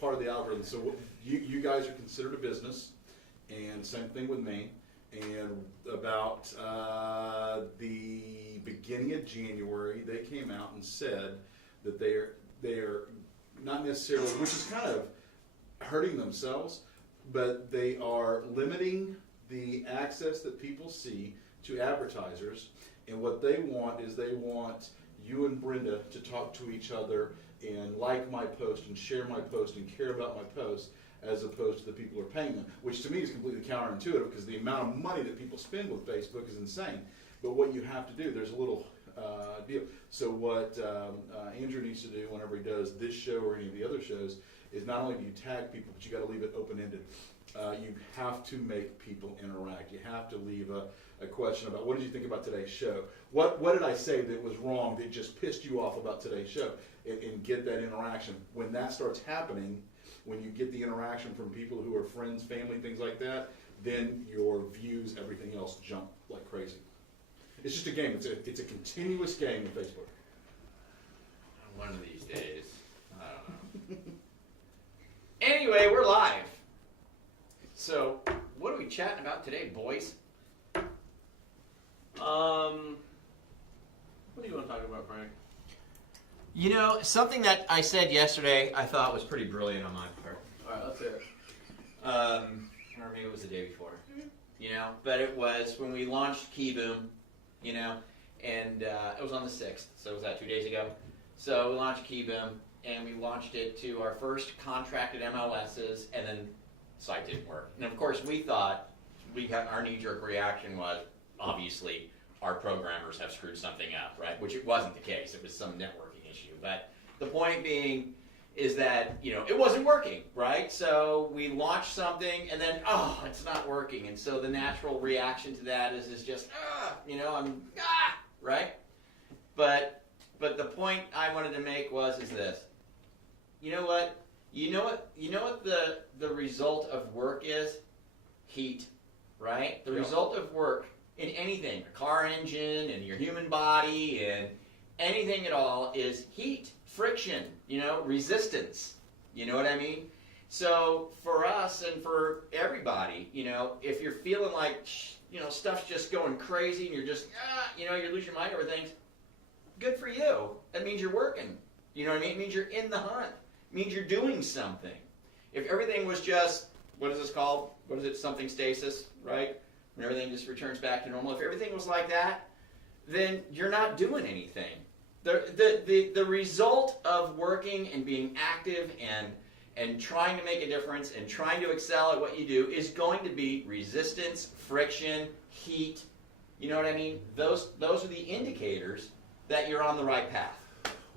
part of the algorithm. So you guys are considered a business, and same thing with me. And about the beginning of January, they came out and said that they are not necessarily, which is kind of hurting themselves, but they are limiting the access that people see to advertisers. And what they want is they want you and Brenda to talk to each other and like my post and share my post and care about my post, as opposed to the people who are paying them, which to me is completely counterintuitive because the amount of money that people spend with Facebook is insane. But what you have to do, there's a little deal. So what Andrew needs to do whenever he does this show or any of the other shows is not only do you tag people, but you got to leave it open-ended. You have to make people interact. You have to leave a question about, what did you think about today's show? What did I say that was wrong that just pissed you off about today's show? And get that interaction. When that starts happening, when you get the interaction from people who are friends, family, things like that, then your views, everything else jump like crazy. It's just a game. It's a continuous game in Facebook. One of these days. I don't know. Anyway, we're live. So, what are we chatting about today, boys? What do you want to talk about, Frank? You know, something that I said yesterday I thought was pretty brilliant on my part. All right, let's hear it. Or maybe it was the day before. You know, but it was when we launched Keyboom, you know, and it was on the 6th, so was that 2 days ago? So we launched Keyboom, and we launched it to our first contracted MLSs, and then the site didn't work. And of course, we thought, our knee-jerk reaction was, obviously, our programmers have screwed something up, right? Which it wasn't the case. It was some networking issue. But the point being is that, you know, it wasn't working, right? So we launched something, and then, oh, it's not working. And so the natural reaction to that is just, you know, right? But the point I wanted to make is this. You know what? You know what the result of work is? Heat, right? The result of work in anything, a car engine and your human body and anything at all is heat, friction, you know, resistance. You know what I mean? So for us and for everybody, you know, if you're feeling like, you know, stuff's just going crazy and you're just, you know, you lose your mind over things, good for you. That means you're working. You know what I mean? It means you're in the hunt. It means you're doing something. If everything was just, what is this called? What is it? Something stasis, right? When everything just returns back to normal. If everything was like that, then you're not doing anything. The result of working and being active and trying to make a difference and trying to excel at what you do is going to be resistance, friction, heat. You know what I mean? Those are the indicators that you're on the right path.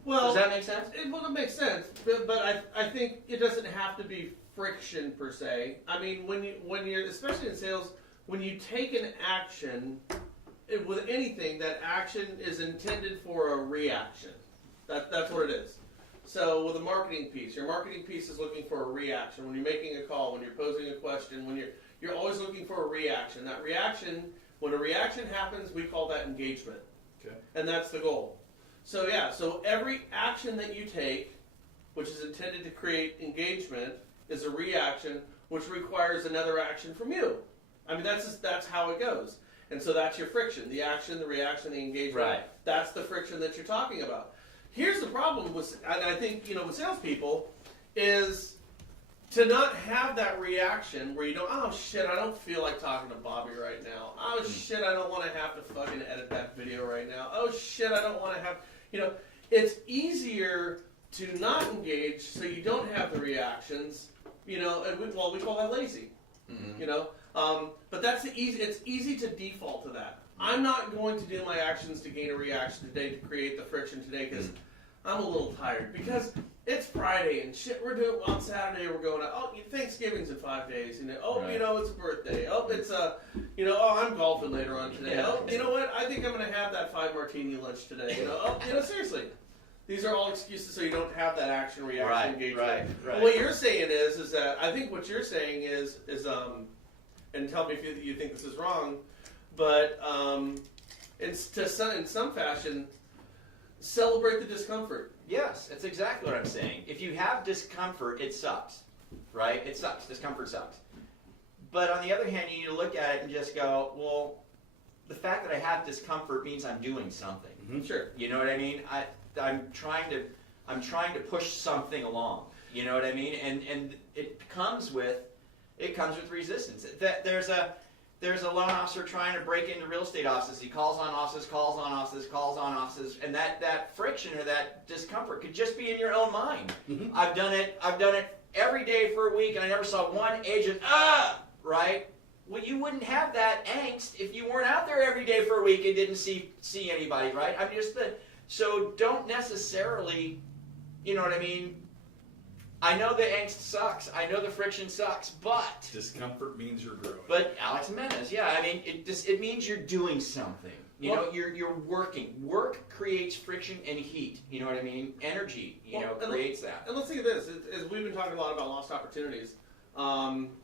Well, does that make sense? It makes sense, but I think it doesn't have to be friction per se. I mean, when you're especially in sales, when you take an action with anything, that action is intended for a reaction. That's what it is. So with a marketing piece, your marketing piece is looking for a reaction. When you're making a call, when you're posing a question, when you're always looking for a reaction. That reaction, when a reaction happens, we call that engagement. Okay. And that's the goal. So yeah, so every action that you take, which is intended to create engagement, is a reaction which requires another action from you. I mean, that's how it goes. And so that's your friction, the action, the reaction, the engagement. Right. That's the friction that you're talking about. Here's the problem with, and I think, you know, with salespeople, is to not have that reaction where you don't, oh shit, I don't feel like talking to Bobby right now. Oh shit, I don't want to have to fucking edit that video right now. Oh shit, I don't want to have, you know, it's easier to not engage so you don't have the reactions, you know, and we call that lazy, you know. But that's it's easy to default to that. I'm not going to do my actions to gain a reaction today to create the friction today because I'm a little tired because it's Friday and shit. We're doing on Saturday. We're going out. Oh, Thanksgiving's in 5 days. You know. Oh, right. You know, it's a birthday. Oh, it's you know. Oh, I'm golfing later on today. Yeah. Oh, you know what? I think I'm going to have that 5 martini lunch today. You know. Oh, you know, seriously. These are all excuses so you don't have that action reaction engagement. Right. What you're saying is that I think what you're saying is and tell me if you think this is wrong, but in some fashion, celebrate the discomfort. Yes, that's exactly what I'm saying. If you have discomfort, it sucks, right? It sucks. Discomfort sucks. But on the other hand, you need to look at it and just go, well, the fact that I have discomfort means I'm doing something. Mm-hmm. Sure. You know what I mean? I'm trying to push something along. You know what I mean? And it comes with resistance. There's a loan officer trying to break into real estate offices. He calls on offices, and that friction or that discomfort could just be in your own mind. Mm-hmm. I've done it every day for a week, and I never saw one agent. Right? Well, you wouldn't have that angst if you weren't out there every day for a week and didn't see anybody, right? I mean, so don't necessarily, you know what I mean? I know the angst sucks. I know the friction sucks, but Discomfort means you're growing. But Alex Jimenez, yeah, I mean, it means you're doing something. You know, you're working. Work creates friction and heat. You know what I mean? Energy, creates that. And let's think of this: as we've been talking a lot about lost opportunities.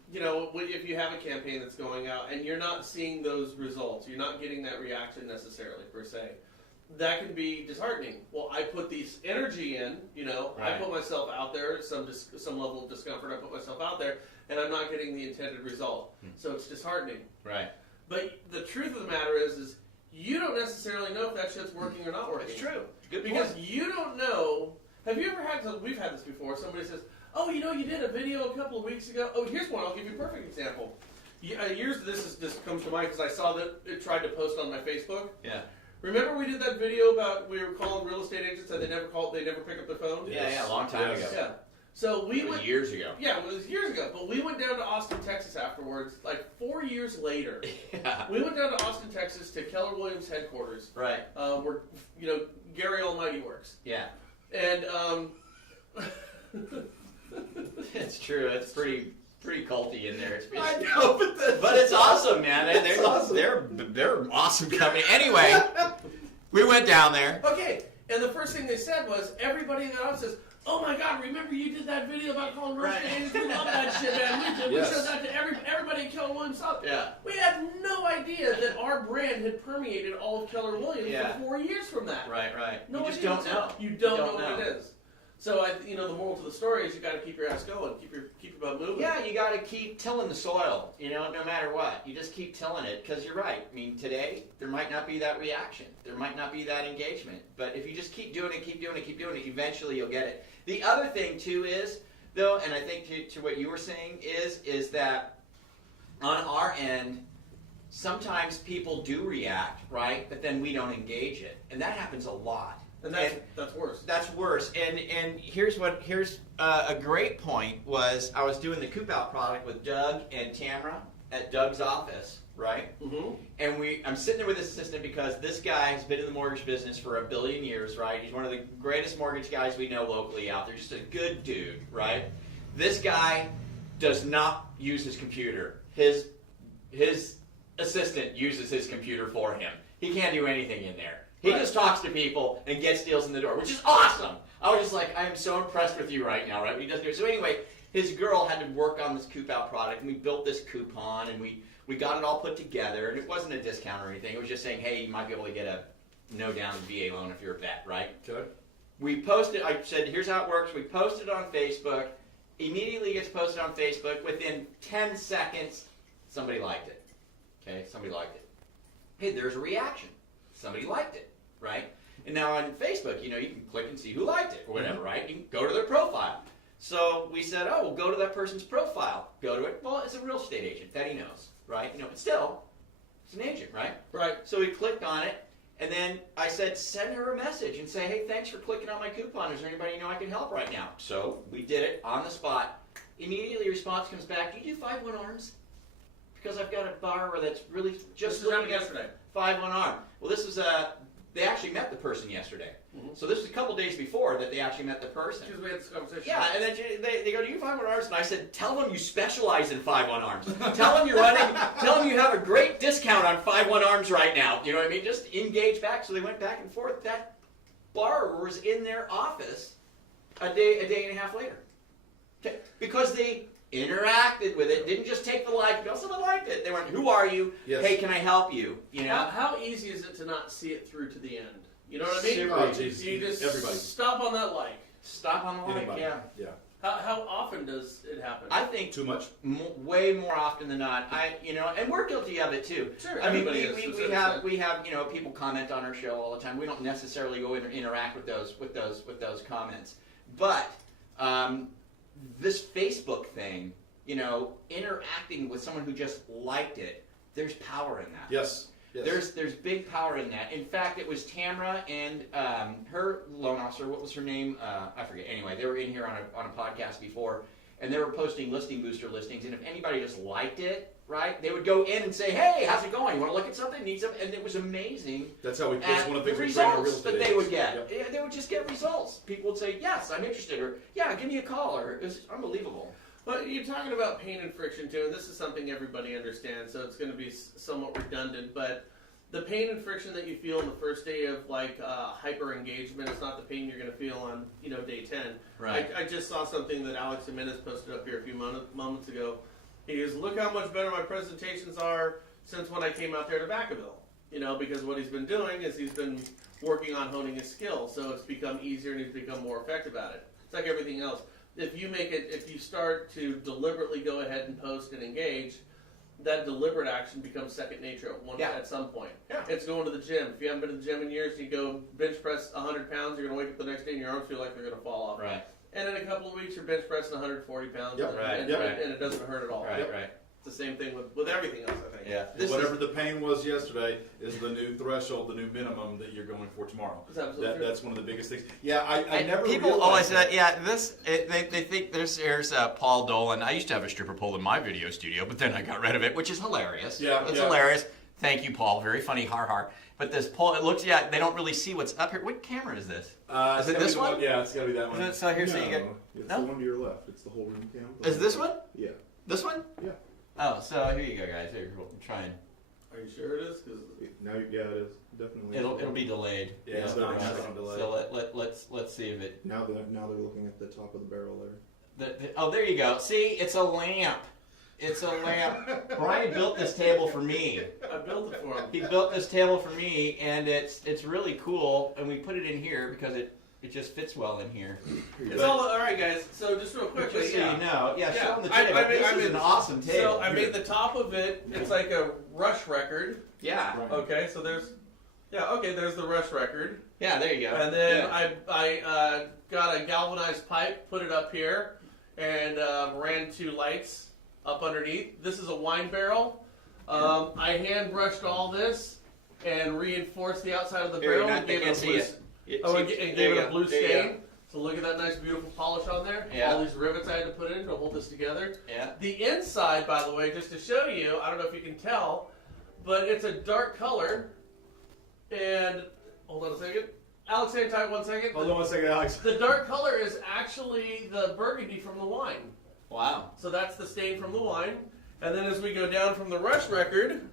If you have a campaign that's going out and you're not seeing those results, you're not getting that reaction necessarily per se. That can be disheartening. Well, I put this energy in, Right. I put myself out there, some level of discomfort, I put myself out there, and I'm not getting the intended result. So it's disheartening. Right. But the truth of the matter is you don't necessarily know if that shit's working or not working. It's true. Good Because point. you don't know. Have you ever we've had this before, somebody says, oh, you did a video a couple of weeks ago. Oh, here's one. I'll give you a perfect example. This comes to mind because I saw that it tried to post on my Facebook. Yeah. Remember we did that video about we were calling real estate agents and they never pick up the phone? Yeah, a long time ago. Yeah. So It was years ago. Yeah, it was years ago. But we went down to Austin, Texas afterwards, like 4 years later. Yeah. We went down to Austin, Texas to Keller Williams headquarters. Right. Where Gary Almighty works. Yeah. And It's true. It's pretty culty in there. I know, but it's awesome, man. It's awesome. They're awesome company. Anyway, we went down there. Okay, and the first thing they said was, everybody in the office says, oh my God, remember you did that video about calling real estate agents? We love that shit, man. We showed that to everybody in Keller Williams. Yeah. We had no idea that our brand had permeated all of Keller Williams for 4 years from that. Right. No, You just don't know. You don't know what it is. So the moral to the story is you got to keep your ass going, keep your butt moving. Yeah, you got to keep tilling the soil. No matter what, you just keep tilling it because you're right. I mean, today there might not be that reaction, there might not be that engagement, but if you just keep doing it, eventually you'll get it. The other thing too is, though, and I think to what you were saying is that on our end, sometimes people do react, right? But then we don't engage it, and that happens a lot. And that's worse. That's worse. And here's a great point was I was doing the Coop Out product with Doug and Tamara at Doug's office, right? Mm-hmm. And I'm sitting there with his assistant because this guy has been in the mortgage business for 1 billion years, right? He's one of the greatest mortgage guys we know locally out there. Just a good dude, right? This guy does not use his computer. His assistant uses his computer for him. He can't do anything in there. He just talks to people and gets deals in the door, which is awesome. I was just like, I am so impressed with you right now, right? He doesn't do it. So anyway, his girl had to work on this Coop Out product, and we built this coupon, and we got it all put together, and it wasn't a discount or anything. It was just saying, hey, you might be able to get a no-down VA loan if you're a vet, right? Okay. We posted, I said, here's how it works. We posted on Facebook. Immediately gets posted on Facebook. Within 10 seconds, somebody liked it. Okay, somebody liked it. Hey, there's a reaction. Somebody liked it, right? And now on Facebook, you can click and see who liked it or whatever, right? You can go to their profile. So we said, oh, we'll go to that person's profile. Go to it. Well, it's a real estate agent that he knows, right? But still, it's an agent, right? Right. So we clicked on it, and then I said, send her a message and say, hey, thanks for clicking on my coupon. Is there anybody I can help right now? So we did it on the spot. Immediately, a response comes back, do you do 5-1 arms? Because I've got a borrower that's really just This happened yesterday. 5-1 arm. Well, this was they actually met the person yesterday. Mm-hmm. So this was a couple days before that they actually met the person. Because we had this conversation. Yeah, and then they go, do you 5-1 arms? And I said, tell them you specialize in 5-1 arms. Tell them you're running, tell them you have a great discount on 5-1 arms right now. You know what I mean? Just engage back. So they went back and forth. That borrower was in their office a day and a half later. Okay. Because they interacted with it, didn't just take the like, go, someone liked it. They went, who are you? Yes. Hey, can I help you? How easy is it to not see it through to the end? You know what I mean? Super Oh, geez. You just Everybody. stop on that like. Stop on the like, Anybody. yeah. Yeah. How often does it happen? I think Too much? way more often than not. And we're guilty of it too. Sure, I mean, everybody is, to a we certain have extent. people comment on our show all the time. We don't necessarily go in and interact with those comments, but this Facebook thing, interacting with someone who just liked it, there's power in that. Yes. There's big power in that. In fact, it was Tamara and her loan officer. What was her name? I forget. Anyway, they were in here on a podcast before, and they were posting listing booster listings. And if anybody just liked it, right, they would go in and say, "Hey, how's it going? You want to look at something? Need something?" And it was amazing. That's how that's one of the things we results train our real estate that they would agents. get. Yep. Yeah, they would just get results. People would say, "Yes, I'm interested," or "Yeah, give me a call," or it was unbelievable. But you're talking about pain and friction too, and this is something everybody understands, so it's going to be somewhat redundant. But the pain and friction that you feel on the first day of hyper engagement is not the pain you're going to feel on day 10. Right. I just saw something that Alex Jimenez posted up here a few moments ago. He goes, "Look how much better my presentations are since when I came out there to Vacaville." Because what he's been doing is he's been working on honing his skill, so it's become easier and he's become more effective at it. It's like everything else. If you start to deliberately go ahead and post and engage, that deliberate action becomes second nature at some point. Yeah. It's going to the gym. If you haven't been to the gym in years, you go bench press 100 pounds, you're going to wake up the next day and your arms feel like they're going to fall off. Right. And in a couple of weeks, you're bench pressing 140 pounds, Yep. and it doesn't hurt at all. Right. Yep. Right. It's the same thing with everything else, I think. Yeah. Whatever the pain was yesterday is the new threshold, the new minimum that you're going for tomorrow. That's absolutely true. That's one of the biggest things. Yeah, I And never people realized always that. say, yeah, they think there's Paul Dolan. I used to have a stripper pole in my video studio, but then I got rid of it, which is hilarious. Yeah, it's yeah. hilarious. Thank you, Paul. Very funny, har. But this pole, it looks, they don't really see what's up here. What camera is this? Is It's it gotta this be the one? Yeah, it's got to be that one. So here's so you get. It's No? the one to your left. It's the whole room cam. Is this one? Yeah. This one? Yeah. Oh, so here you go, guys. Here, we'll try and Are you sure it is? 'Cause Yeah, it is definitely. it'll be delayed. Yeah, it's Yeah, not right. on delay. So let's see if it. Now they're looking at the top of the barrel there. Oh, there you go. See, it's a lamp. It's a lamp. Brian built this table for me. I built it for him. He built this table for me, and it's really cool. And we put it in here because it just fits well in here. It's all right, guys. So just real quickly, Just so you know, show them the I table. made- This I is made- an awesome table. So I made the top of it. It's like a Rush record. Yeah, Right. Okay, so there's the Rush record, yeah. There you go. and then Yeah. I got a galvanized pipe, put it up here, and ran 2 lights up underneath. This is a wine barrel. I hand brushed all this and reinforced the outside of the Here, barrel not- and they gave can't it a see blue. it. And There gave you it a go. blue There you stain. So look at that nice, beautiful polish on there. Yeah. All these rivets I had to put in to hold this together. Yeah. The inside, by the way, just to show you, I don't know if you can tell, but it's a dark color. And hold on a second, Alex, hang tight 1 second. Hold on 1 second, Alex. The dark color is actually the burgundy from the wine. Wow. So that's the stain from the wine. And then as we go down from the Rush record,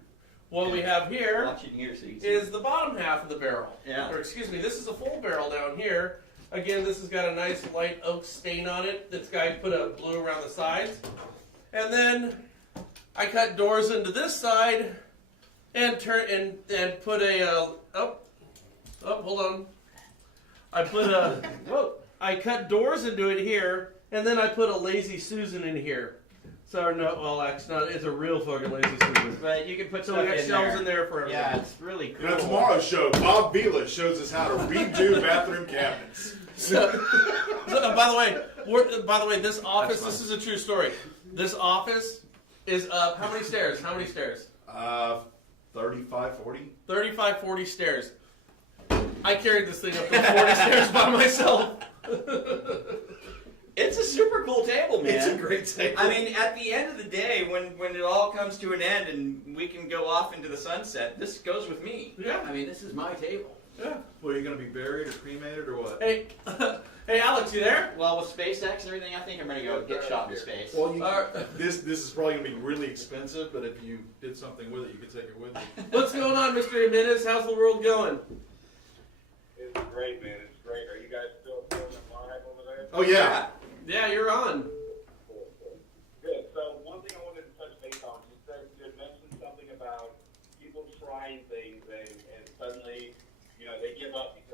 what we have here Watch it here so you can see. is the bottom half of the barrel. Yeah. Or excuse me, this is a full barrel down here. Again, this has got a nice light oak stain on it. This guy put a blue around the sides. And then I cut doors into this side and put a hold on. I cut doors into it here, and then I put a Lazy Susan in here. So no, well, actually, no, it's a real fucking Lazy Susan. But you can put So stuff we got in shelves there. in there for everything. Yeah, it's really cool. Now tomorrow's show, Bob Vila shows us how to redo bathroom cabinets. By the way, this office. This is a true story. This office is up. How many stairs? 35, 40. 35, 40 stairs. I carried this thing up those 40 stairs by myself. It's a super cool table, man. It's a great table. I mean, at the end of the day, when it all comes to an end and we can go off into the sunset, this goes with me. Yeah. I mean, this is my table. Yeah. Well, are you going to be buried or cremated or what? Hey, hey, Alex, you there? Well, with SpaceX and everything, I think I'm going to go get shot into space. Well, This this is probably going to be really expensive, but if you did something with it, you could take it with you. What's going on, Mr. Jimenez? How's the world going? It's great, man. It's great. Are you guys still filming live over there? Oh, yeah. Yeah, you're on. Cool, cool. Good. So one thing I wanted to touch base on, you had mentioned something about people trying things and suddenly, they give up because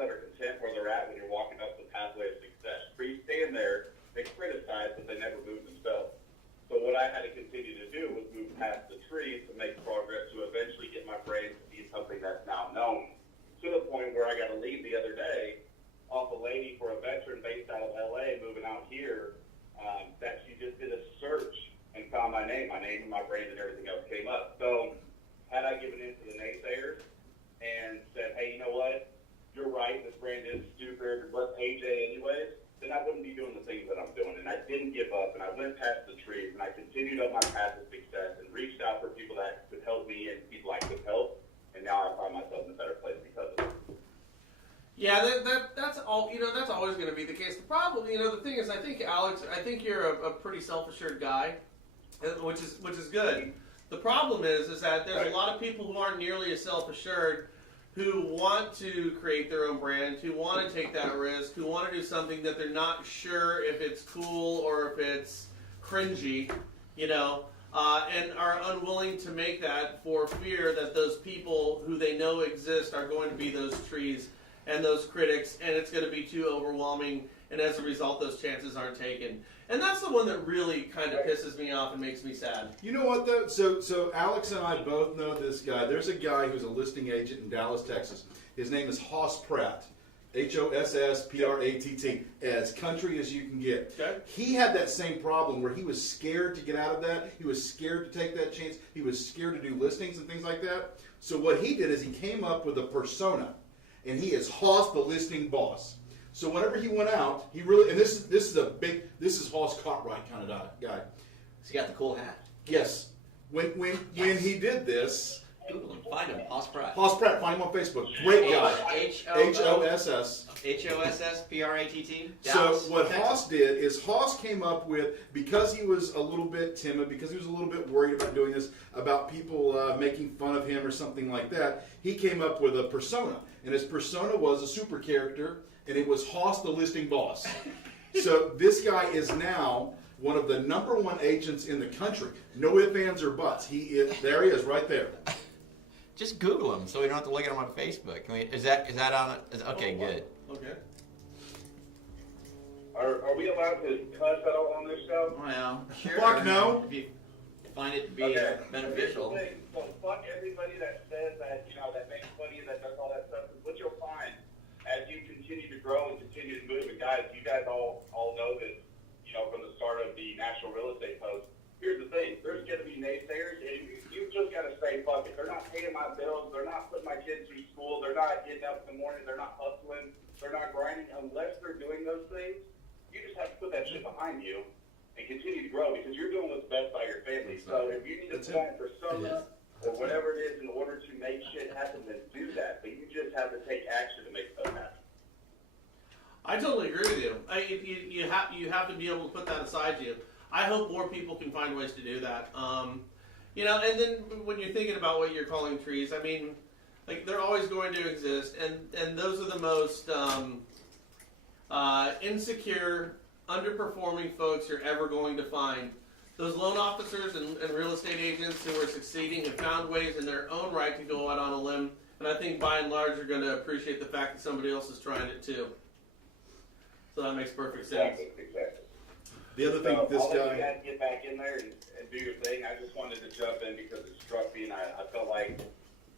that are content where they're at when you're walking up the pathway of success. Trees stand there, they criticize, but they never move themselves. So what I had to continue to do was move past the trees to make progress to eventually get my brain to be something that's now known. To the point where I got to leave the other day off a lady for a veteran based out of LA moving out here, that she just did a search and found my name and my brand and everything else came up. So had I given in to the naysayers and said, hey, you know what, you're right, this brand is stupid, let's AJ anyways, then I wouldn't be doing the things that I'm doing. And I didn't give up, and I went past the trees, and I continued on my path of success and reached out for people that could help me and people I could help, and now I find myself in a better place because of it. Yeah, that's all. That's always going to be the case. The problem, the thing is, I think Alex, you're a pretty self-assured guy, which is good. The problem is that there's a lot of people who aren't nearly as self-assured, who want to create their own brand, who want to take that risk, who want to do something that they're not sure if it's cool or if it's cringy, and are unwilling to make that for fear that those people who they know exist are going to be those trees and those critics, and it's going to be too overwhelming, and as a result, those chances aren't taken. And that's the one that really kind of pisses me off and makes me sad. You know what, though? So Alex and I both know this guy. There's a guy who's a listing agent in Dallas, Texas. His name is Hoss Pratt. Hosspratt, as country as you can get. Okay. He had that same problem where he was scared to get out of that. He was scared to take that chance. He was scared to do listings and things like that. So what he did is he came up with a persona, and he is Hoss the listing boss. So whenever he went out, he really, and this is Hoss Cartwright kind of guy. So you got the cool hat. Yes. When he did this, Google him, find him, Hoss Pratt. Hoss Pratt, find him on Facebook. Great guy. Hoss. Hosspratt. So what Hoss did is Hoss came up with, because he was a little bit timid, because he was a little bit worried about doing this, about people making fun of him or something like that, he came up with a persona. And his persona was a super character, and it was Hoss the listing boss. So this guy is now one of the #1 agents in the country. No ifs, ands, or buts. There he is, right there. Just Google him, so we don't have to look at him on Facebook. Is that on it? Okay, good. Okay. Are we allowed to cuss at all on this show? Well, sure. Fuck no. If you find it to be beneficial. So fuck everybody that says that, that makes fun of you, that does all that stuff. What you'll find as you continue to grow and continue to move, and guys, you guys all know this, from the start of the National Real Estate Post. Here's the thing, there's going to be naysayers, and you just got to say, fuck it. They're not paying my bills, they're not putting my kids through school, they're not getting up in the morning, they're not hustling, they're not grinding. Unless they're doing those things, you just have to put that shit behind you and continue to grow, because you're doing what's best by your family. So if you need to find persona or whatever it is in order to make shit happen, then do that. But you just have to take action to make stuff happen. I totally agree with you. You have to be able to put that aside you. I hope more people can find ways to do that. And then when you're thinking about what you're calling trees, they're always going to exist, and those are the most insecure, underperforming folks you're ever going to find. Those loan officers and real estate agents who are succeeding have found ways in their own right to go out on a limb, and I think by and large you're going to appreciate the fact that somebody else is trying it too. So that makes perfect sense. Exactly. The other thing with this I'll let guy. you guys get back in there and do your thing. I just wanted to jump in because it struck me, and I felt like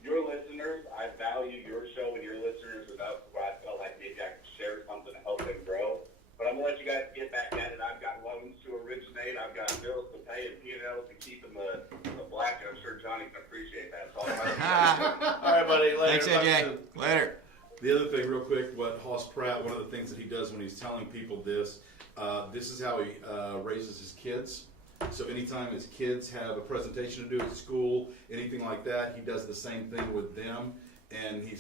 your listeners, I value your show and your listeners enough where I felt like maybe I could share something to help them grow. But I'm going to let you guys get back at it. I've got loans to originate. I've got bills to pay and P&Ls to keep in the black, and I'm sure Johnny can appreciate that. So All right, buddy. Later. Thanks, AJ. Later. The other thing, real quick, what Hoss Pratt, one of the things that he does when he's telling people this is how he raises his kids. So anytime his kids have a presentation to do at school, anything like that, he does the same thing with them. And he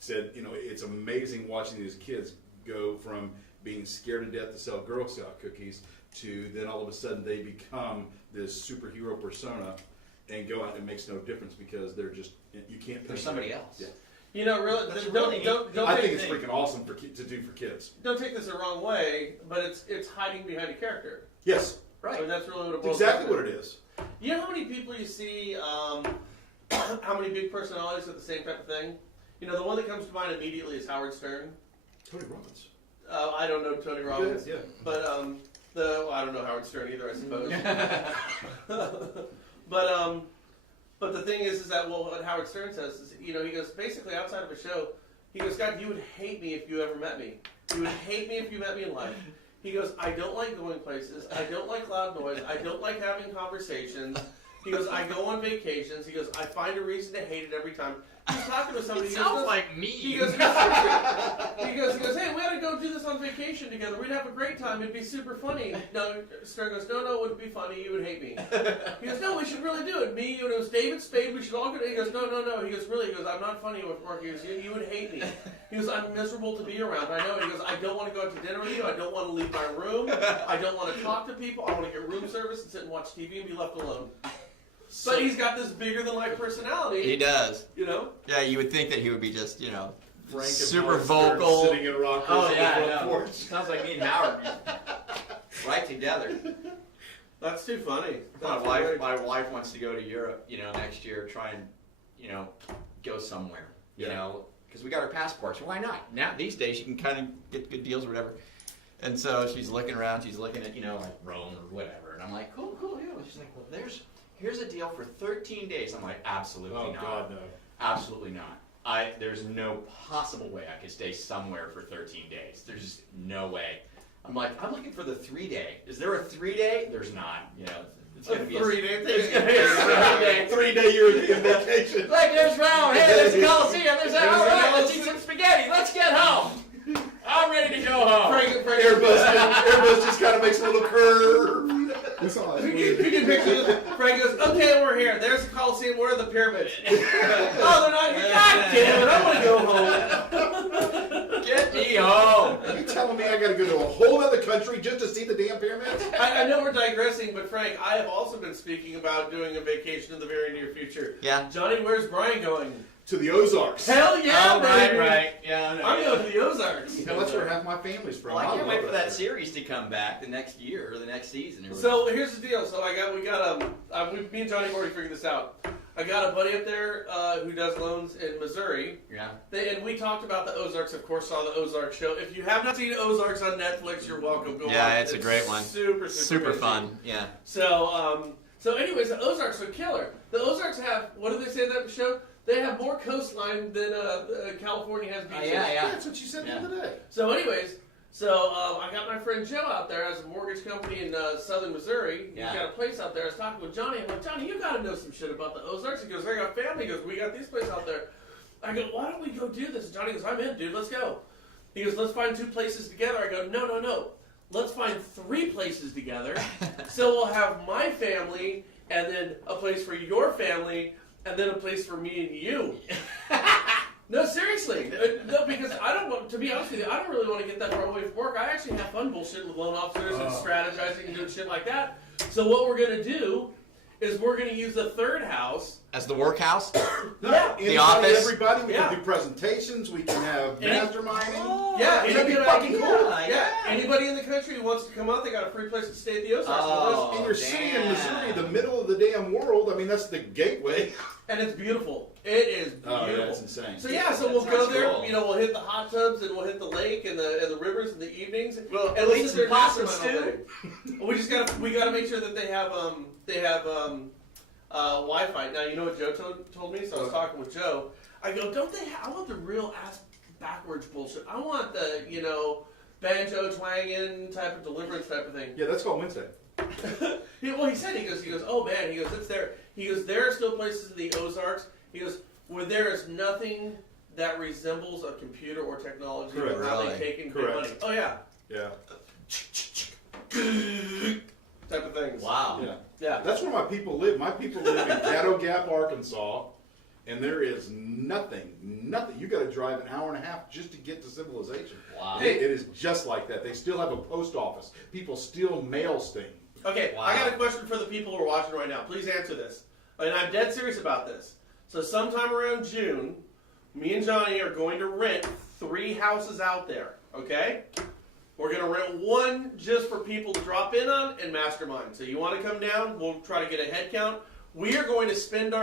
said, it's amazing watching these kids go from being scared to death to sell Girl Scout cookies to then all of a sudden they become this superhero persona and go out, and it makes no difference because they're just, you can't They're somebody else. Yeah. Don't I think it's freaking awesome to do for kids. Don't take this the wrong way, but it's hiding behind a character. Yes. Right. So that's really what it boils Exactly down to. what it is. You know how many people you see, how many big personalities with the same type of thing? the one that comes to mind immediately is Howard Stern. Tony Robbins. I don't know Tony Robbins, Yeah. but I don't know Howard Stern either, I suppose. But the thing is that what Howard Stern says is, he goes, basically outside of a show, he goes, God, you would hate me if you ever met me. You would hate me if you met me in life. He goes, I don't like going places. I don't like loud noise. I don't like having conversations. He goes, I go on vacations. He goes, I find a reason to hate it every time. He's talking to somebody. It sounds like me. He goes, hey, we ought to go do this on vacation together. We'd have a great time. It'd be super funny. No, Stern goes, no, it wouldn't be funny. You would hate me. He goes, no, we should really do it. Me, it was David Spade. We should all go. He goes, no. He goes, really? He goes, I'm not funny with Mark. He goes, you would hate me. He goes, I'm miserable to be around. I know. He goes, I don't want to go out to dinner with you. I don't want to leave my room. I don't want to talk to people. I want to get room service and sit and watch TV and be left alone. But he's got this bigger-than-life personality. He does. Yeah, you would think that he would be just, Frank super and Howard vocal. Stern sitting in rockers Oh, yeah, on the I front know. porch. Sounds like me and Howard. Right together. That's too funny. My wife wants to go to Europe, next year, try and, go somewhere, because we got our passports. Why not? Now, these days, you can kind of get good deals or whatever. And so she's looking around, she's looking at, like Rome or whatever. And I'm like, cool, yeah. She's like, well, here's a deal for 13 days. I'm like, absolutely not. Oh, God, no. Absolutely not. There's no possible way I could stay somewhere for 13 days. There's just no way. I'm like, I'm looking for the 3-day. Is there a 3-day? There's not. It's going to be a 3-day thing. It's going to be a 3-day. 3-day European vacation. Like, there's Rome. Hey, there's the Coliseum. There's that. All right, let's eat some spaghetti. Let's get home. I'm ready to go home. Airbus just kind of makes a little curve. We saw it. You can picture this. Frank goes, okay, we're here. There's the Coliseum. Where are the pyramids? Oh, they're not here. God damn it. I want to go home. Get me home. Are you telling me I got to go to a whole other country just to see the damn pyramids? I know we're digressing, but Frank, I have also been speaking about doing a vacation in the very near future. Yeah. Johnny, where's Brian going? To the Ozarks. Hell yeah, baby. Right. Yeah, I know. I'm going to the Ozarks. And that's where half my family's from. Well, I can't wait for that shit. series to come back the next year or the next season. So here's the deal. So me and Johnny have already figured this out. I got a buddy up there who does loans in Missouri. Yeah. And we talked about the Ozarks. Of course, saw the Ozarks show. If you have not seen Ozarks on Netflix, you're welcome. Go watch it. It's a great one. Super fun. Yeah. So anyways, the Ozarks are killer. The Ozarks have, what do they say in that show? They have more coastline than California has beaches. Yeah. That's what you said the other day. So anyways, I got my friend Joe out there as a mortgage company in southern Missouri. Yeah. He's got a place out there. I was talking with Johnny. I'm like, Johnny, you got to know some shit about the Ozarks. He goes, I got family. He goes, we got these places out there. I go, why don't we go do this? And Johnny goes, I'm in, dude. Let's go. He goes, let's find 2 places together. I go, no. Let's find 3 places together. So we'll have my family and then a place for your family and then a place for me and you. No, seriously. No, because to be honest with you, I don't really want to get that far away from work. I actually have fun bullshitting with loan officers and strategizing and doing shit like that. So what we're going to do is we're going to use a third house. As the workhouse? Yeah. The office? Everybody. We Yeah. can do presentations. We can have masterminding. Yeah, That'd be fucking cool. Yeah, anybody in the country who wants to come out, they got a free place to stay at the Ozarks with us. And you're sitting in Missouri, the middle of the damn world. I mean, that's the gateway. And it's beautiful. It is beautiful. Oh, yeah, it's insane. So we'll go sounds there. cool. We'll hit the hot tubs and we'll hit the lake and the rivers in the evenings. Well, and at least listen to their pasta mastermind all day. We gotta make sure that they have Wi-Fi. Now you know what Joe told me. So I was talking with Joe. I go, don't they? I want the real ass backwards bullshit. I want the banjo twanging type of deliverance type of thing. Yeah, that's called Wednesday. He goes, oh man, he goes, it's there. He goes, there are still places in the Ozarks. He goes, where there is nothing that resembles a computer or technology Correct. or how Really? they take in Correct. money. Oh yeah. Yeah. Type of things. Wow. Yeah. Yeah. That's where my people live. My people live in Caddo Gap, Arkansas, and there is nothing. You got to drive an hour and a half just to get to civilization. Wow. It is just like that. They still have a post office. People still mail things. Okay, Wow. I got a question for the people who are watching right now. Please answer this. And I'm dead serious about this. So sometime around June, me and Johnny are going to rent 3 houses out there, okay? We're going to rent 1 just for people to drop in on and mastermind. So you want to come down, we'll try to get a head count. We are going to spend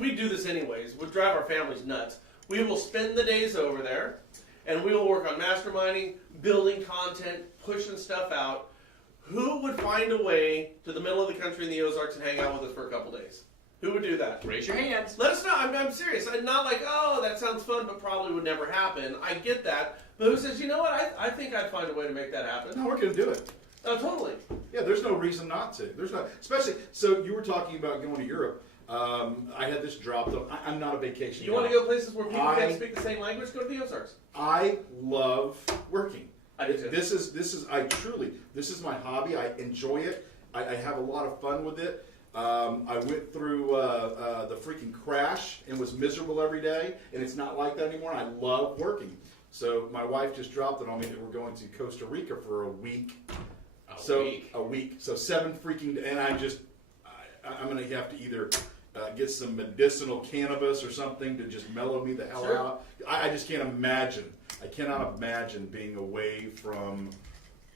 we do this anyways. We'll drive our families nuts. We will spend the days over there, and we will work on masterminding, building content, pushing stuff out. Who would find a way to the middle of the country in the Ozarks and hang out with us for a couple days? Who would do that? Raise your hands. Let us know. I'm serious. I'm not like, oh, that sounds fun, but probably would never happen. I get that. But who says, you know what? I think I'd find a way to make that happen. No, we're going to do it. Oh, totally. Yeah, there's no reason not to. There's not, especially, so you were talking about going to Europe. I had this dropped. I'm not a vacation You guy. want to go places where people can't speak the same language? Go to the Ozarks. I love working. I do too. This is my hobby. I enjoy it. I have a lot of fun with it. I went through the freaking crash and was miserable every day, and it's not like that anymore. I love working. So my wife just dropped it on me that we're going to Costa Rica for a week. A week. So 7 freaking, and I'm going to have to either get some medicinal cannabis or something to just mellow me the hell out. I just can't imagine. I cannot imagine being away from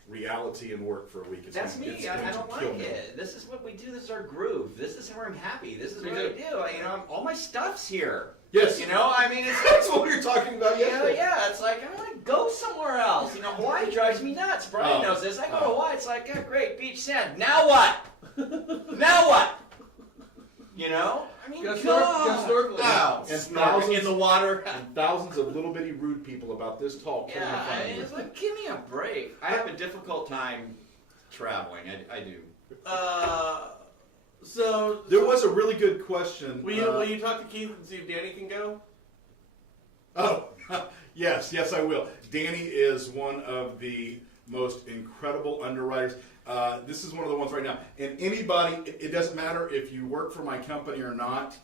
reality and work for a week. That's me. I don't like it. This is what we do. This is our groove. This is where I'm happy. This is what I do. All my stuff's here. Yes. I mean, that's what we were talking about yesterday. Yeah, it's like, I want to go somewhere else. Hawaii drives me nuts. Brian knows this. I go to Hawaii. It's like, great, beach, sand. Now what? Now what? I mean, go snorkeling. And thousands in the water. And thousands of little bitty rude people about this tall. Yeah, it's like, give me a break. I have a difficult time traveling. I do. So there was a really good question. Will you talk to Keith and see if Danny can go? Oh, yes, I will. Danny is one of the most incredible underwriters. This is one of the ones right now. And anybody, it doesn't matter if you work for my company or not.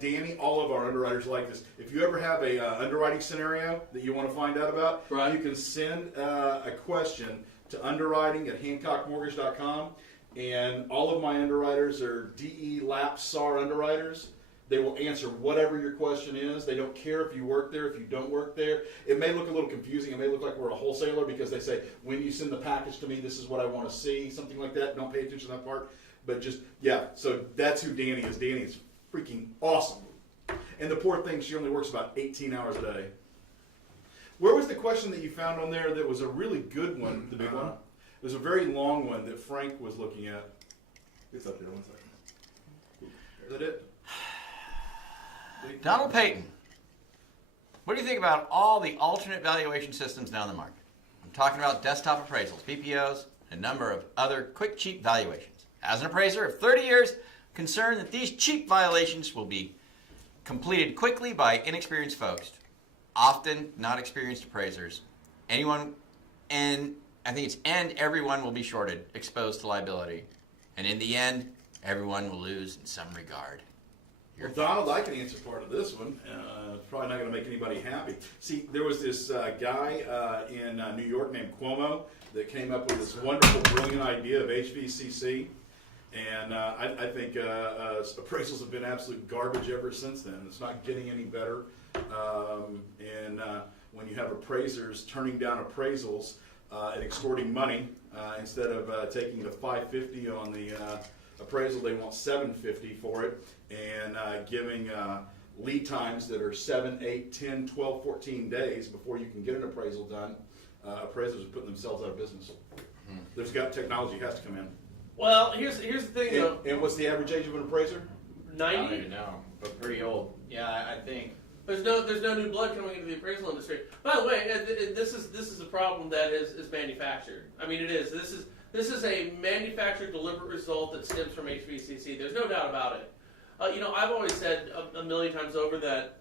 Danny, all of our underwriters like this. If you ever have a underwriting scenario that you want to find out about, you can send a question to underwriting@hancockmortgage.com. And all of my underwriters are DE LAP SAR underwriters. They will answer whatever your question is. They don't care if you work there, if you don't work there. It may look a little confusing. It may look like we're a wholesaler because they say, when you send the package to me, this is what I want to see, something like that. Don't pay attention to that part. But just, so that's who Danny is. Danny is freaking awesome. And the poor thing, she only works about 18 hours a day. Where was the question that you found on there that was a really good one? The big one? There's a very long one that Frank was looking at. It's up there, 1 second. Is that it? Donald Payton, what do you think about all the alternate valuation systems now in the market? I'm talking about desktop appraisals, PPOs, and a number of other quick, cheap valuations. As an appraiser of 30 years, concerned that these cheap valuations will be completed quickly by inexperienced folks, often not experienced appraisers. Everyone will be shorted, exposed to liability. And in the end, everyone will lose in some regard. Well, Donald, I can answer part of this one. It's probably not going to make anybody happy. See, there was this guy in New York named Cuomo that came up with this wonderful, brilliant idea of HVCC. And I think appraisals have been absolute garbage ever since then. It's not getting any better. And when you have appraisers turning down appraisals and extorting money, instead of taking the $550 on the appraisal, they want $750 for it, and giving lead times that are 7, 8, 10, 12, 14 days before you can get an appraisal done. Appraisers are putting themselves out of business. Technology has to come in. Well, here's the thing, though. And what's the average age of an appraiser? 90? I don't even know, but pretty old. Yeah, I think. There's no new blood coming into the appraisal industry. By the way, this is a problem that is manufactured. I mean, it is. This is a manufactured, deliberate result that stems from HVCC. There's no doubt about it. I've always said a million times over that,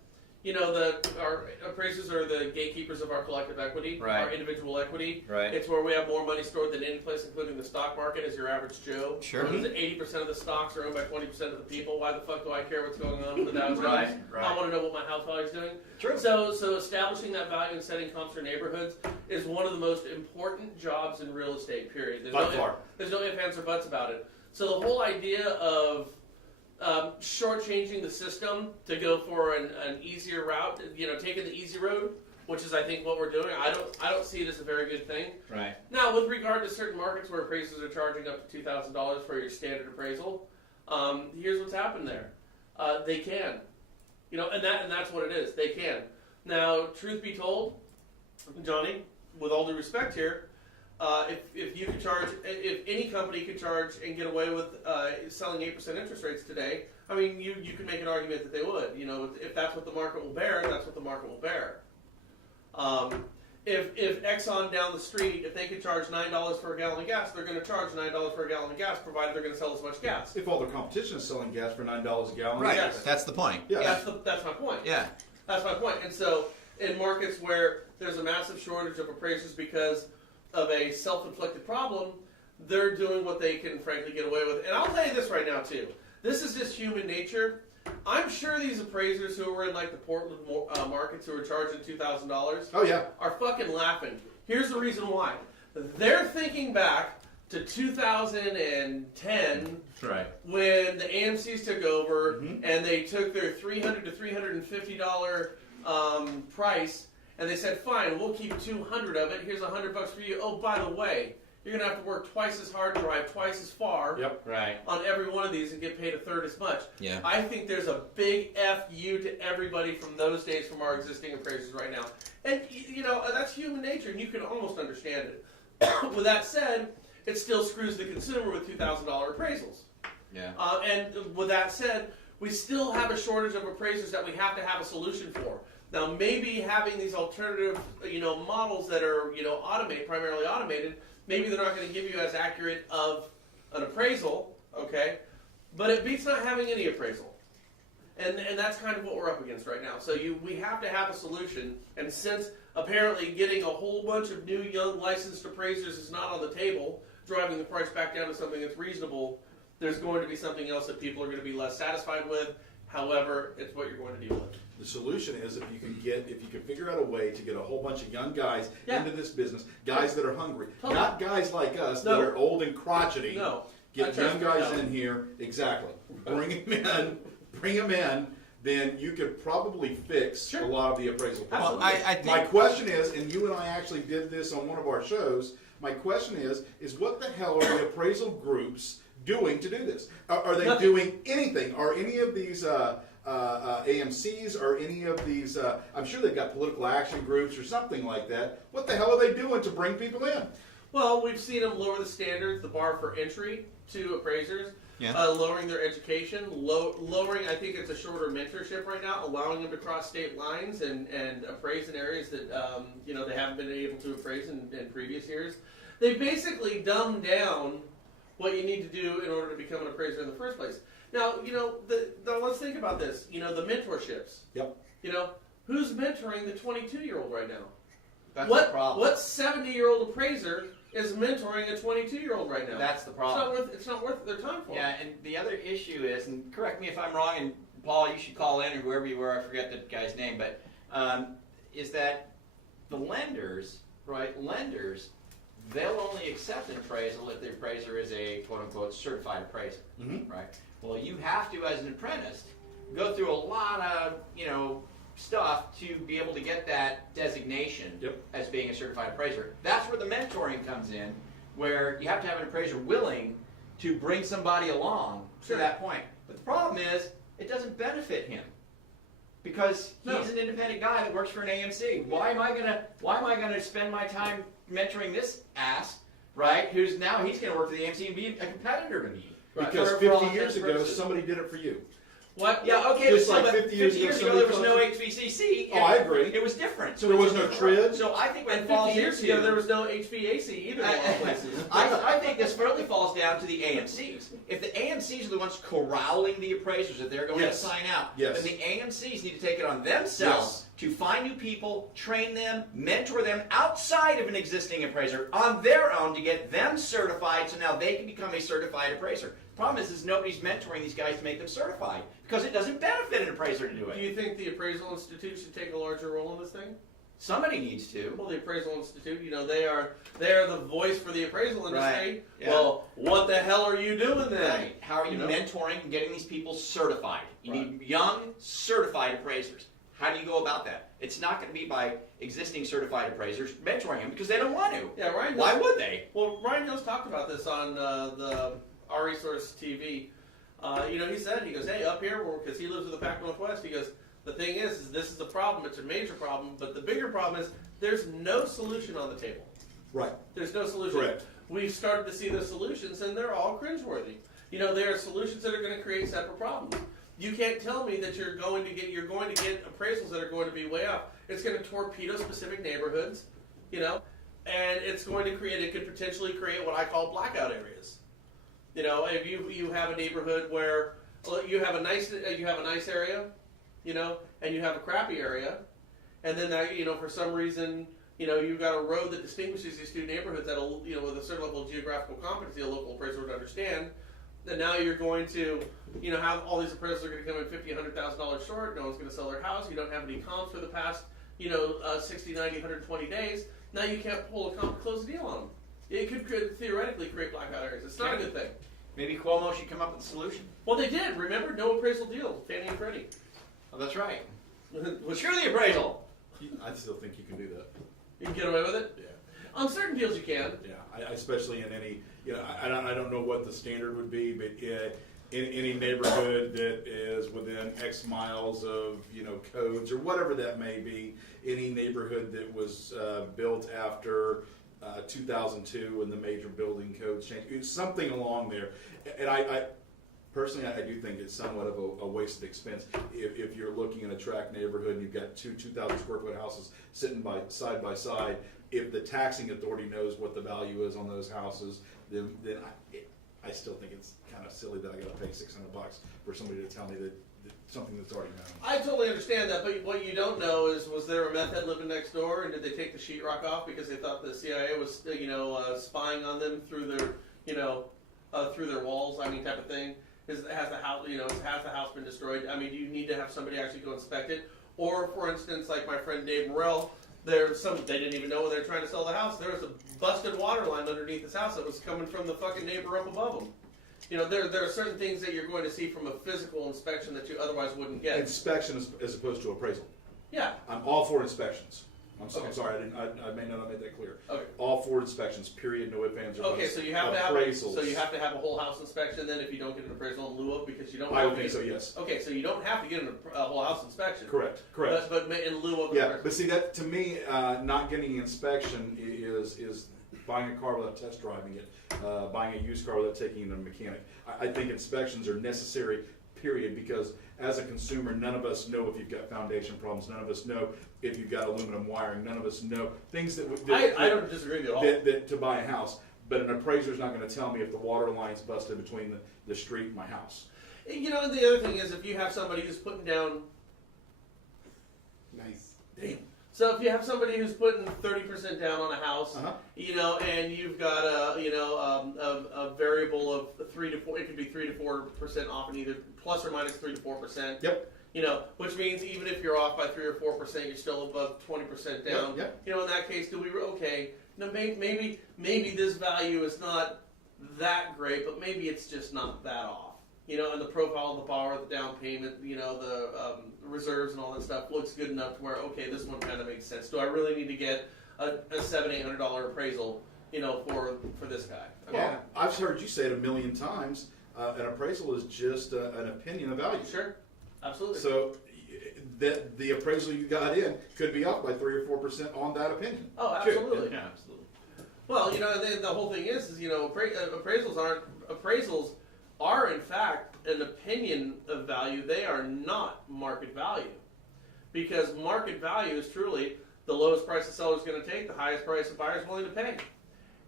our appraisers are the gatekeepers of our collective equity, our individual equity. Right. It's where we have more money stored than any place, including the stock market, as your average Joe. Sure. 80% of the stocks are owned by 20% of the people. Why the fuck do I care what's going on with the Dow Jones? Right. I want to know what my house value is doing. True. So establishing that value and setting comps for neighborhoods is one of the most important jobs in real estate, period. There's no ifs, ands, or buts about it. So the whole idea of shortchanging the system to go for an easier route, taking the easy road, which is I think what we're doing. I don't see it as a very good thing. Right. Now, with regard to certain markets where appraisers are charging up to $2,000 for your standard appraisal, here's what's happened there. They can. You know, and that's what it is. They can. Now, truth be told, Johnny, with all due respect here, if you could charge, if any company could charge and get away with selling 8% interest rates today, I mean, you could make an argument that they would. You know, if that's what the market will bear, that's what the market will bear. If Exxon down the street, if they could charge $9 for a gallon of gas, they're going to charge $9 for a gallon of gas, provided they're going to sell as much gas. If all their competition is selling gas for $9 a gallon, Right. Yes. That's the point. Yeah. That's my point. Yeah. That's my point. And so, in markets where there's a massive shortage of appraisers because of a self-inflicted problem, they're doing what they can frankly get away with. And I'll tell you this right now too. This is just human nature. I'm sure these appraisers who were in like the Portland markets who were charging $2,000 Oh yeah. are fucking laughing. Here's the reason why. They're thinking back to 2010 Right. when the AMCs took over and they took their $300 to $350 price and they said, fine, we'll keep 200 of it. Here's $100 for you. Oh, by the way, you're going to have to work twice as hard, drive twice as far Right. on every one of these and get paid a third as much. Yeah. I think there's a big FU to everybody from those days from our existing appraisers right now. And, you know, that's human nature, and you can almost understand it. With that said, it still screws the consumer with $2,000 appraisals. Yeah. And with that said, we still have a shortage of appraisers that we have to have a solution for. Now, maybe having these alternative, you know, models that are, you know, primarily automated, maybe they're not going to give you as accurate of an appraisal, okay? But it beats not having any appraisal. And that's kind of what we're up against right now. So we have to have a solution. And since apparently getting a whole bunch of new young licensed appraisers is not on the table, driving the price back down to something that's reasonable, there's going to be something else that people are going to be less satisfied with. However, it's what you're going to deal with. The solution is if you can figure out a way to get a whole bunch of young guys into this business, guys that are hungry, Totally. not guys like us that No. are old and crotchety. No. Get I young trust guys you. in here, exactly. Bring them in. Then you could probably fix a lot of the appraisal Absolutely. problems. I think My question is, and you and I actually did this on one of our shows. My question is what the hell are the appraisal groups doing to do this? Are they doing anything? Are any of these AMCs or any of these? I'm sure they've got political action groups or something like that. What the hell are they doing to bring people in? Well, we've seen them lower the standards, the bar for entry to appraisers, lowering their education, lowering, I think it's a shorter mentorship right now, allowing them to cross state lines and appraise in areas that you know, they haven't been able to appraise in previous years. They basically dumbed down what you need to do in order to become an appraiser in the first place. Now, you know, let's think about this. You know, the mentorships. Yep. You know, who's mentoring the 22-year-old right now? that's the problem. What 70-year-old appraiser is mentoring a 22-year-old right now? That's the problem. It's not worth their time for. Yeah, and the other issue is, and correct me if I'm wrong, and Paul, you should call in, or whoever you were, I forget the guy's name, but is that the lenders, they'll only accept an appraisal if the appraiser is a quote-unquote certified appraiser, right? Well, you have to, as an apprentice, go through a lot of, you know, stuff to be able to get that designation as being a certified appraiser. That's where the mentoring comes in, where you have to have an appraiser willing to bring somebody along to that point. But the problem is, it doesn't benefit him. Because he's an independent guy that works for an AMC. Why am I gonna spend my time mentoring this ass, right? Who's now he's gonna work for the AMC and be a competitor to me. Because For 50 all years intents and ago, purposes. somebody did it for you. What? Yeah, okay, Just so, like but 50 years ago, there somebody was no told HVCC. Oh, I agree. It was different. So There it's was a no different problem. TRID. So I think when And it falls 50 years into, ago, there was no HVAC either in a lot of places. I think this really falls down to the AMCs. If the AMCs are the ones corralling the appraisers that they're going to sign out, then the AMCs need to take it on themselves to find new people, train them, mentor them outside of an existing appraiser on their own to get them certified so now they can become a certified appraiser. Problem is nobody's mentoring these guys to make them certified because it doesn't benefit an appraiser to do Do it. you think the Appraisal Institute should take a larger role in this thing? Somebody needs to. Well, the Appraisal Institute, you know, they are the voice for the appraisal industry. Right. Yeah. Well, what the hell are you doing then? Right. How are you mentoring and getting these people certified? You need young, certified appraisers. How do you go about that? It's not going to be by existing certified appraisers mentoring them because they don't want to. Yeah, Ryan. Why would they? Well, Ryan Hills talked about this on the Our Resource TV. You know, he goes, hey, up here, because he lives in the Pac Northwest, he goes, The thing is this is the problem. It's a major problem, but the bigger problem is there's no solution on the table. Right. There's no solution. Correct. We've started to see the solutions, and they're all cringeworthy. You know, there are solutions that are going to create separate problems. You can't tell me that you're going to get appraisals that are going to be way off. It's going to torpedo specific neighborhoods, you know, and it's going to create. It could potentially create what I call blackout areas. You know, if you have a neighborhood where you have a nice area, you know, and you have a crappy area, and then that, you know, for some reason, you know, you've got a road that distinguishes these two neighborhoods that, you know, with a certain level of geographical competency, a local appraiser would understand. That now you're going to, you know, have all these appraisals are going to come in $50,000, $100,000 short. No one's going to sell their house. You don't have any comps for the past, you know, 60, 90, 120 days. Now you can't pull a comp to close a deal on them. It could theoretically create blackout areas. It's not a good thing. Maybe Cuomo should come up with a solution. Well, they did. Remember, no appraisal deal, Fannie and Freddie. Oh, that's right. Which Screw the appraisal. I still think you can do that. you can get away with it. Yeah. On certain deals, you can. Yeah, especially in any, you know, I don't know what the standard would be, but in any neighborhood that is within X miles of, you know, codes or whatever that may be, any neighborhood that was built after 2002 when the major building codes changed, something along there. And I personally, I do think it's somewhat of a wasted expense. If you're looking in a tract neighborhood and you've got two 2,000 square foot houses sitting side by side, if the taxing authority knows what the value is on those houses, then I still think it's kind of silly that I got to pay $600 for somebody to tell me that something that's already known. I totally understand that, but what you don't know is, was there a meth head living next door, and did they take the sheetrock off because they thought the CIA was, you know, spying on them through their, you know, through their walls? I mean, type of thing. Has the house, you know, has the house been destroyed? I mean, do you need to have somebody actually go inspect it? Or, for instance, like my friend Dave Morrell, they didn't even know when they were trying to sell the house. There was a busted water line underneath his house that was coming from the fucking neighbor up above him. You know, there are certain things that you're going to see from a physical inspection that you otherwise wouldn't get. Inspection as opposed to appraisal. Yeah. I'm all for inspections. I'm sorry, Okay. I may not have made that clear. Okay. All for inspections, period, no ifs, ands, or buts. Okay, so you have Appraisals. to have a whole house inspection then if you don't get an appraisal in lieu of, because you don't. I have would to think get- so, yes. Okay, so you don't have to get a whole house inspection. Correct. But in lieu of. an Yeah, appraisal. but see, that to me, not getting an inspection is buying a car without test driving it, buying a used car without taking it to a mechanic. I think inspections are necessary, period, because as a consumer, none of us know if you've got foundation problems. None of us know if you've got aluminum wiring. None of us know things that I don't disagree with you at all. that to buy a house. But an appraiser's not going to tell me if the water line's busted between the street and my house. You know, and the other thing is, if you have somebody who's putting down. Nice. Damn. So if you have somebody who's putting 30% down on a house, Uh-huh. you know, and you've got a variable of 3 to 4, it could be 3 to 4% off, and either plus or minus 3 to 4%. Yep. You know, which means even if you're off by 3 or 4%, you're still above 20% down. Yep. You know, in that case, no, maybe this value is not that great, but maybe it's just not that off. You know, and the profile of the borrower, the down payment, you know, the reserves and all that stuff looks good enough to where, okay, this one kind of makes sense. Do I really need to get a $700-800 appraisal, you know, for this guy? I mean, Well, I've heard you say it a million times. An appraisal is just an opinion of value. sure, absolutely. So that the appraisal you got in could be up by 3 or 4% on that opinion. Oh, absolutely. Yeah, absolutely. Well, you know, the whole thing is you know, appraisals are in fact an opinion of value. They are not market value, because market value is truly the lowest price the seller is going to take, the highest price the buyer is willing to pay,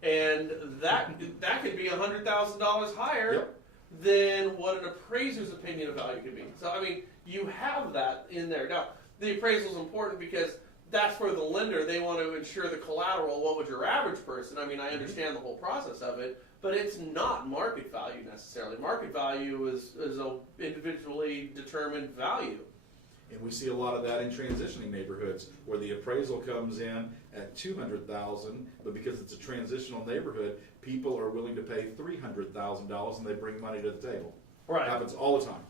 and that could be $100,000 higher Yep. than what an appraiser's opinion of value could be. So I mean, you have that in there. Now, the appraisal is important because that's where the lender, they want to ensure the collateral. What would your average person? I mean, I understand the whole process of it, but it's not market value necessarily. Market value is a individually determined value. And we see a lot of that in transitioning neighborhoods where the appraisal comes in at $200,000, but because it's a transitional neighborhood, people are willing to pay $300,000 and they bring money to the table. Right. It happens all the time.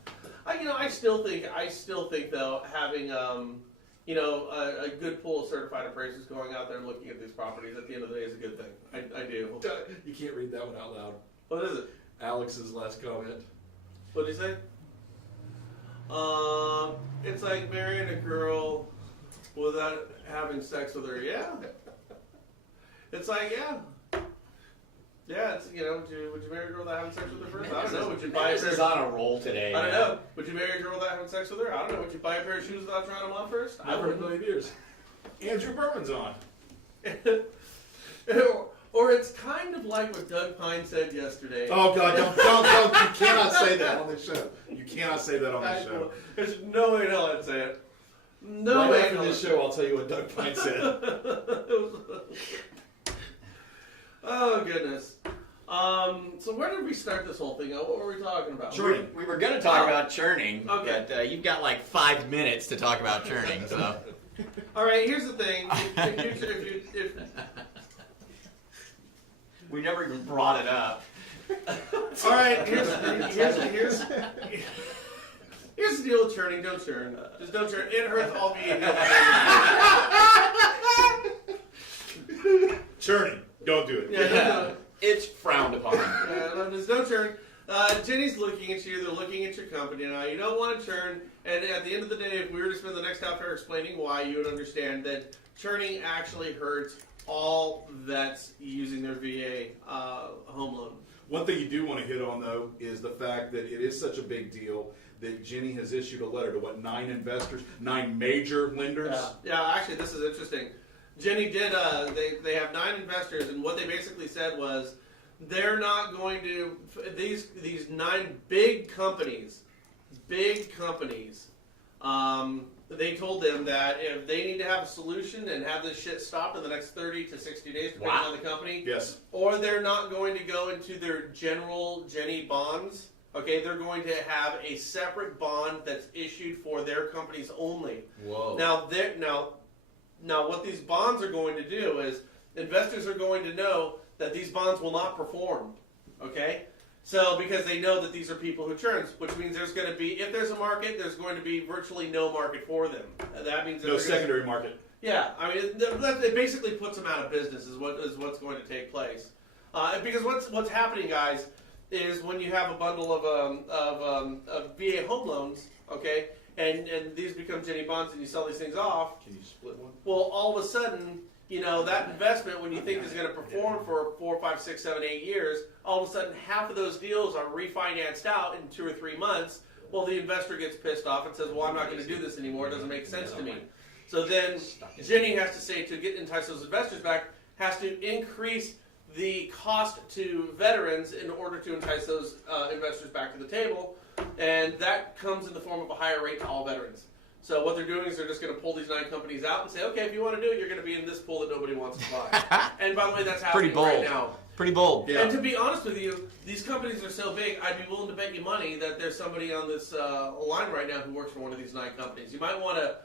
I still think though, having a good pool of certified appraisers going out there and looking at these properties at the end of the day is a good thing. I do. You can't read that one out loud. What is it? Alex's last comment. What did you say? It's like marrying a girl without having sex with her. Yeah. It's like, yeah. Yeah, it's, you know, would you marry a girl without having sex with her first? I don't know. Would you buy a pair This is on a roll today. I don't know. Would you marry a girl without having sex with her? I don't know. Would you buy a pair of shoes without trying them on first? I Never in a wouldn't. million years. Andrew Berman's on. Or it's kind of like what Doug Pine said yesterday. Oh God, don't! You cannot say that on this show. You cannot say that on this show. There's no way in hell I'd say it. No Right way in after hell this I'd show, I'll tell you what Doug Pine said. Oh goodness. So where did we start this whole thing? What were we talking about? Churning. We were going to talk about churning, Okay. but you've got like 5 minutes to talk about churning. So All right. Here's the thing. If we never even brought it up. all right. Here's the deal with churning. Don't churn. Just don't churn. It hurts all being. Churning. Don't do it. Yeah. Don't do it. It's frowned upon. There's no churn. Jenny's looking at you. They're looking at your company now. You don't want to churn. And at the end of the day, if we were to spend the next half hour explaining why, you would understand that churning actually hurts all vets using their VA home loan. One thing you do want to hit on, though, is the fact that it is such a big deal that Jenny has issued a letter to, 9 investors, 9 major lenders? Yeah, actually, this is interesting. Jenny did, they have 9 investors, and what they basically said was they're not going to, these 9 big companies, they told them that if they need to have a solution and have this shit stopped in the next 30 to 60 days, depending on the company, Yes. or they're not going to go into their general Jenny bonds, okay, they're going to have a separate bond that's issued for their companies only. Whoa. Now, what these bonds are going to do is investors are going to know that these bonds will not perform, okay? So, because they know that these are people who churns, which means there's going to be, if there's a market, there's going to be virtually no market for them. That means that No they're secondary market. yeah, I mean, it basically puts them out of business is what's going to take place. Because what's happening, guys, is when you have a bundle of VA home loans, okay, and these become Jenny bonds, and you sell these things off. Can you split one? Well, all of a sudden, you know, that investment, when you think is going to perform for 4, 5, 6, 7, 8 years, all of a sudden half of those deals are refinanced out in 2 or 3 months. Well, the investor gets pissed off and says, well, I'm not going to do this anymore. It doesn't make sense to me. So then Jenny has to say, to entice those investors back, has to increase the cost to veterans in order to entice those investors back to the table. And that comes in the form of a higher rate to all veterans. So what they're doing is they're just going to pull these 9 companies out and say, okay, if you want to do it, you're going to be in this pool that nobody wants to buy. And by the way, that's happening right now. Pretty bold. Yeah. And to be honest with you, these companies are so big, I'd be willing to bet you money that there's somebody on this line right now who works for one of these 9 companies. You might want to,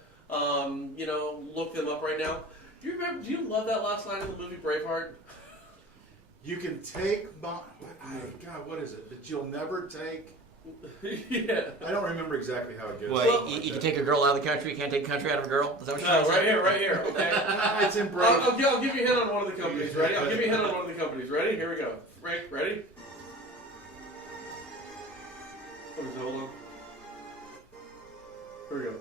look them up right now. Do you love that last line in the movie Braveheart? You can take God, what is it? That you'll never take. Yeah. I don't remember exactly how it goes. Well, you can take a girl out of the country, you can't take a country out of a girl? Is that what you're trying to say? Right here, okay? It's in Brave. I'll give you a hint on one of the companies, ready? I'll give you a hint on one of the companies, ready? Here we go. Frank, ready? Hold on. Here we go.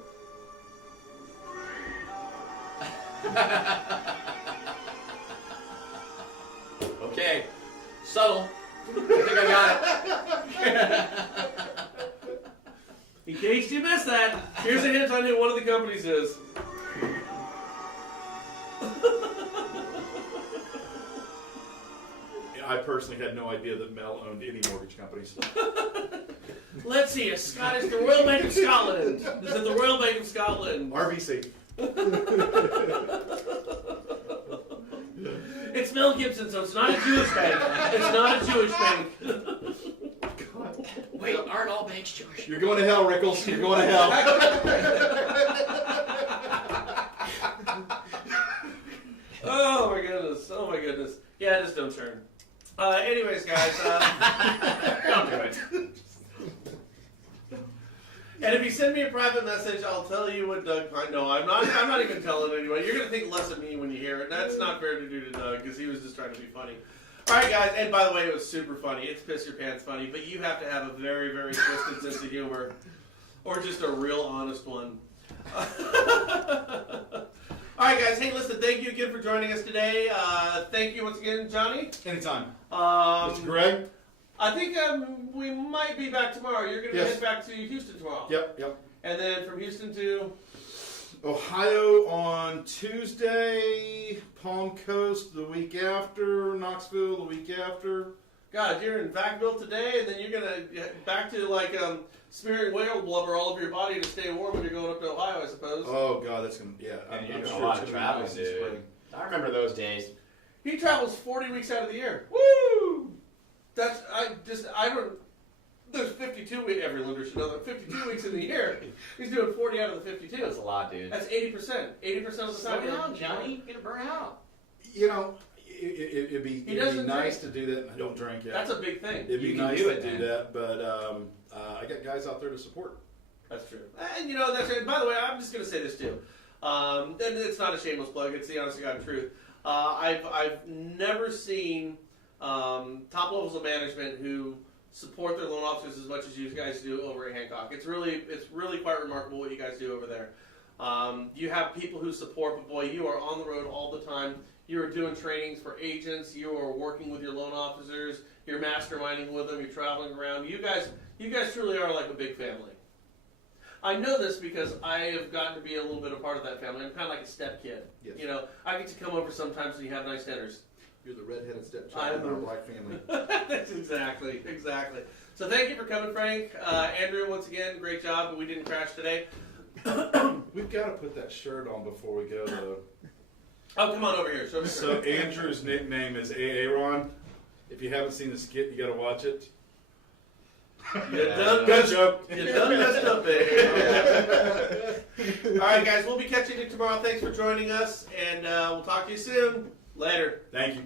Okay. Subtle. I think I got it. In case you missed that, here's a hint on who one of the companies is. I personally had no idea that Mel owned any mortgage companies. Let's see, the Royal Bank of Scotland. Is it the Royal Bank of Scotland? RBC. It's Mel Gibson, so it's not a Jewish bank. It's not a Jewish bank. Wait, aren't all banks Jewish? You're going to hell, Rickles. You're going to hell. Oh my goodness. Oh my goodness. Yeah, just don't turn. Anyways, guys. Don't do it. And if you send me a private message, I'll tell you what Doug Pine. No, I'm not even telling anyone. You're gonna think less of me when you hear it. That's not fair to do to Doug because he was just trying to be funny. All right, guys. And by the way, it was super funny. It's piss your pants funny, but you have to have a very, very twisted sense of humor, Or just a real honest one. All right, guys. Hey, listen, thank you again for joining us today. Thank you once again, Johnny. Anytime. Mr. Greg? I think we might be back tomorrow. You're going to Yes. head back to Houston tomorrow. Yep. And then from Houston to... Ohio on Tuesday, Palm Coast the week after, Knoxville the week after. God, you're in Vacaville today, and then you're going to back to, like, smearing whale blubber all over your body to stay warm when you're going up to Ohio, I suppose. Oh, God, that's going to, yeah. And you're I'm doing sure a lot it's of gonna be traveling, nice in dude. spring. I remember those days. He travels 40 weeks out of the year. Woo! There's 52 weeks, every lender should know that, 52 weeks in the year. He's doing 40 out of the 52. That's a lot, dude. That's 80%. 80% of the Slow time. down, Johnny. You're gonna burn out. You know, it'd be doesn't nice drink. to do that, and I don't drink yet. That's a big thing. It'd be You can nice do to it, do man. that, but I got guys out there to support. That's true. And that's right. By the way, I'm just going to say this too. And it's not a shameless plug. It's the honest to God truth. I've never seen top levels of management who support their loan officers as much as you guys do over at Hancock. It's really quite remarkable what you guys do over there. You have people who support, but boy, you are on the road all the time. You are doing trainings for agents. You are working with your loan officers. You're masterminding with them. You're traveling around. You guys truly are like a big family. I know this because I have gotten to be a little bit a part of that family. I'm kind of like a step kid. Yes. You know, I get to come over sometimes and you have nice dinners. You're the redheaded I stepchild am in our the- black family. That's exactly. So thank you for coming, Frank. Andrew, once again, great job. We didn't crash today. We've got to put that shirt on before we go, though. Oh, come on over here. Show me. So Andrew's nickname is Aaron. If you haven't seen the skit, you got to watch it. You done Good messed, joke. you done messed up there. All right, guys. We'll be catching you tomorrow. Thanks for joining us, and we'll talk to you soon. Later. Thank you.